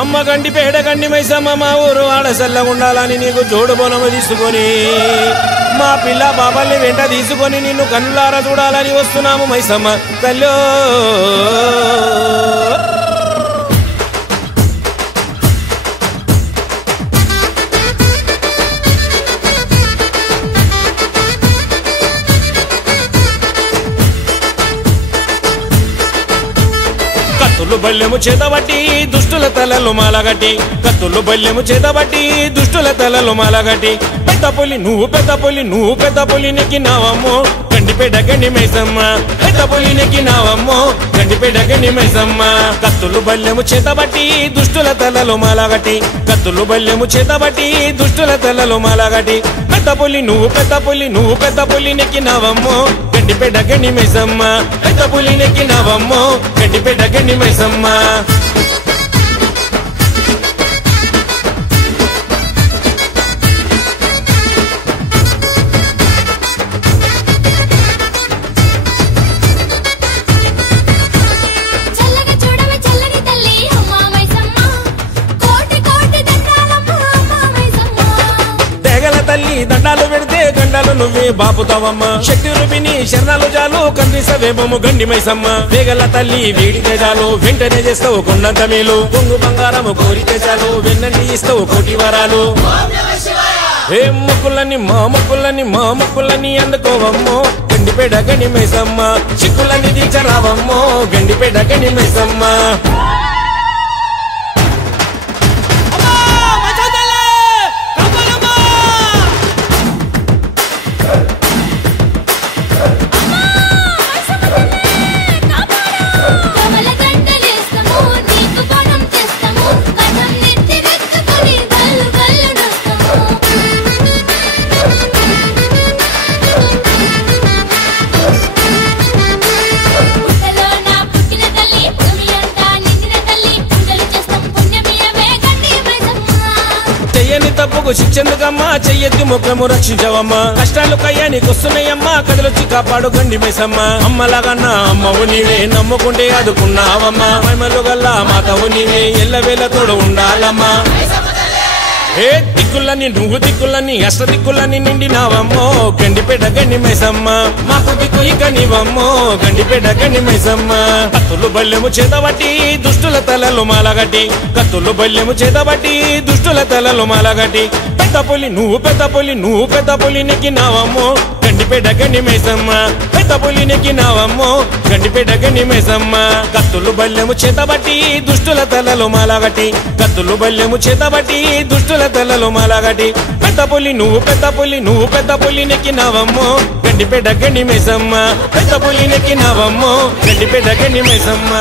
అమ్మ గండి పేడ గండి మైసమ్మ మా ఊరు ఆడసల్లగుండాలని నీకు జోడు బోనము తీసుకొని మా పిల్ల బాబాల్ని వెంట తీసుకొని నిన్ను కన్నులారా చూడాలని వస్తున్నాము మైసమ్మ తల్లో కత్తులు బల్లెము చేతబట్టి దుష్టుల తలలు మాలగట్టి కత్తులు బల్లెము చేతబట్టి దుష్టుల తలలు మాలగట్టి పెద్ద పులి నువ్వు పెద్ద పులి నెక్కినావమ్మో గండిపేట గండి మైసమ్మ పెద్ద పులి నెక్కినావమ్మో గండిపేట గండి మైసమ్మ కత్తులు బల్లెము చేతబట్టి దుష్టుల తలలు మాలగట్టి కత్తులు బల్లెము చేతబట్టి దుష్టుల తలలు మాలగట్టి పెద్ద పులి నువ్వు పెద్ద పులి నెక్కినావమ్మో గండిపేట గండి మైసమ్మ పెద్ద పులి నెక్కినావమ్మో గండిపేట గండి మైసమ్మ తల్లి దండాలు పెడితే గండాలు నువ్వే బాపుతావమ్మ శక్తి రూపిణి శరణాలు జాలు కందిసవేమము గండి మైసమ్మ వేగల తల్లి వేడితే చాలు వెంటనే చేస్తావు కొండంత మేలు పొంగు బంగారము కోరితే చాలు వెన్నంటి ఇస్తావు కోటి వరాలు ఏ మొక్కులని మా మొక్కులని అందుకోవమ్మో గండిపేట గండి మైసమ్మ చిక్కులని తీర్చరావమ్మో గండిపేట గండి మైసమ్మ తప్పుకు శిక్షెందుకమ్మా చెయ్యెత్తి ముఖము రక్షించవమ్మా కష్టాలు కయ్యానికొస్తున్నాయమ్మా కదిలొచ్చి కాపాడు గండి మైసమ్మ అమ్మలాగన్నా అమ్మవు నీవే నమ్ముకుంటే అదుకున్నావమ్మా మహిమలు గల్లా మాతవు నీవే ఎల్లవేళ తోడు ఉండాలమ్మా ఏ దిక్కులని అష్ట దిక్కులని నిండినావమ్మో గండిపేట గండి మైసమ్మ మాకు దిక్కు ఇక నీవమ్మో గండిపేట గండి మైసమ్మ కత్తులు బల్లెము చేతబట్టి దుష్టుల తలలు మాలగట్టి కత్తులు బల్లెము చేతబట్టి దుష్టుల తలలు మాలగట్టి పెద్ద పులి నెక్కినావమ్మో గండిపేట గండి మైసమ్మ పెద్ద పులి నెక్కినావమ్మో గండిపేట గండి మైసమ్మ కత్తులు బల్లెము చేతబట్టి దుష్టుల తలలు మాలగట్టి కత్తులు బల్లెము చేతబట్టి దుష్టుల తలలు మాలగట్టి పెద్ద పులి నెక్కినావమ్మో గండిపేట గండి మైసమ్మ పెద్ద పులి నెక్కినావమ్మో గండిపేట గండి మైసమ్మ